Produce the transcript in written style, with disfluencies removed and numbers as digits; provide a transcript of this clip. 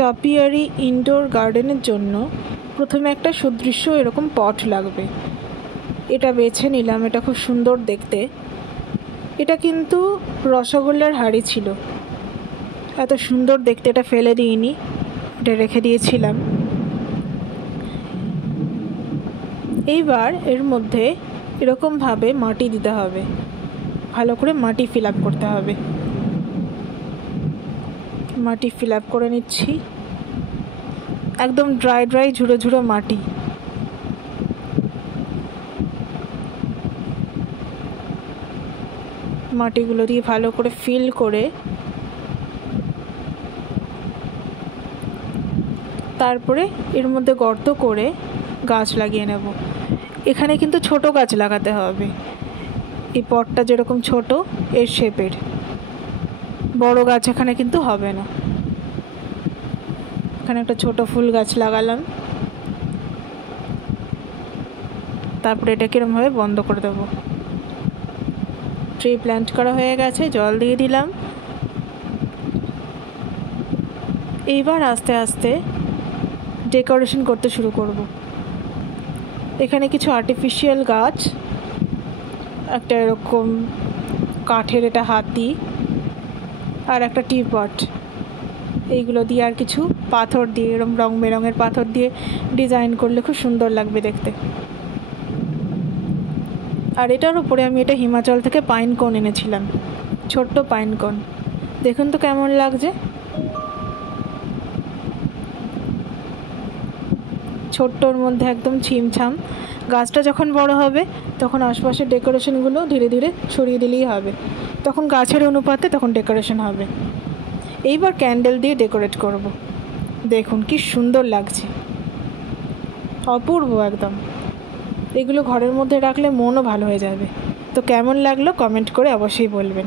টপিয়ারি indoor গার্ডেনের জন্য প্রথমে একটা সুদৃশ্য এরকম পট লাগবে। এটা বেছে নিলাম, এটা খুব সুন্দর দেখতে। এটা কিন্তু রসগোল্লার হাঁড়ি ছিল, এত সুন্দর দেখতে, এটা ফেলে দিইনি, এটা রেখে দিয়েছিলাম। এইবার এর মধ্যে এরকমভাবে মাটি দিতে হবে, ভালো করে মাটি ফিল আপ করতে হবে। মাটি ফিল আপ করে নিচ্ছি, একদম ড্রাই ড্রাই ঝুড়ো ঝুড়ো মাটি। মাটিগুলো দিয়ে ভালো করে ফিল করে তারপরে এর মধ্যে গর্ত করে গাছ লাগিয়ে নেব। এখানে কিন্তু ছোট গাছ লাগাতে হবে, এই পটটা যেরকম ছোট এর শেপের, বড় গাছ এখানে কিন্তু হবে না। এখানে একটা ছোট ফুল গাছ লাগালাম, তারপরে এটাকে এরকমভাবে বন্ধ করে দেবো। ট্রি প্ল্যান্ট করা হয়ে গেছে, জল দিয়ে দিলাম। এইবার আস্তে আস্তে ডেকোরেশন করতে শুরু করব। এখানে কিছু আর্টিফিশিয়াল গাছ, একটা এরকম কাঠের এটা হাতি, আর একটা টিপট, এইগুলো দিয়ে আর কিছু পাথর দিয়ে এরকম রং বেরঙের পাথর দিয়ে ডিজাইন করলে খুব সুন্দর লাগবে দেখতে। আর এটার উপরে আমি এটা হিমাচল থেকে পাইন কোন এনেছিলাম, ছোট্ট পাইন কোন, দেখুন তো কেমন লাগছে। ছোট্টর মধ্যে একদম ছিমছাম। গাছটা যখন বড় হবে তখন আশপাশের ডেকোরেশনগুলো ধীরে ধীরে সরিয়ে দিলেই হবে, তখন গাছের অনুপাতে তখন ডেকোরেশন হবে। এইবার ক্যান্ডেল দিয়ে ডেকোরেট করব। দেখুন কি সুন্দর লাগছে, অপূর্ব একদম। এগুলো ঘরের মধ্যে রাখলে মনও ভালো হয়ে যাবে। তো কেমন লাগলো কমেন্ট করে অবশ্যই বলবেন।